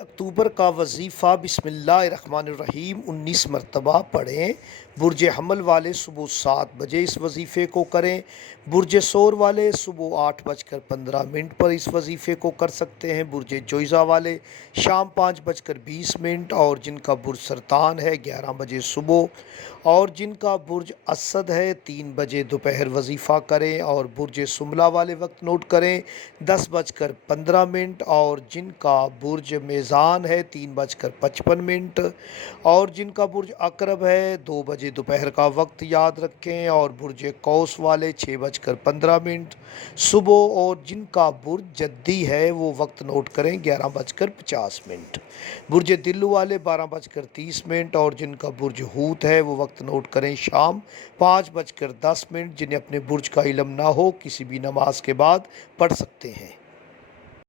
اکتوبر کا وظیفہ بسم اللہ الرحمن الرحیم 19 مرتبہ پڑھیں۔ برج حمل والے صبح 7 بجے اس وظیفے کو کریں۔ برج ثور والے صبح 8:15 پر اس وظیفے کو کر سکتے ہیں۔ برج جوئزہ والے شام 5:20 اور جن کا برج سرطان ہے 11 بجے صبح، اور جن کا برج اسد ہے 3 بجے دوپہر وظیفہ کریں۔ اور برج سنبلہ والے وقت نوٹ کریں 10:15 اور جن کا برج میزان ہے 3:55 اور جن کا برج عقرب ہے 2 بجے دوپہر کا وقت یاد رکھیں۔ اور برج قوس والے 6:15 صبح، اور جن کا برج جدی ہے وہ وقت نوٹ کریں 11:50۔ برج دلو والے 12:30 اور جن کا برج حوت ہے وہ وقت نوٹ کریں شام 5:10۔ جنہیں اپنے برج کا علم نہ ہو کسی بھی نماز کے بعد پڑھ سکتے ہیں۔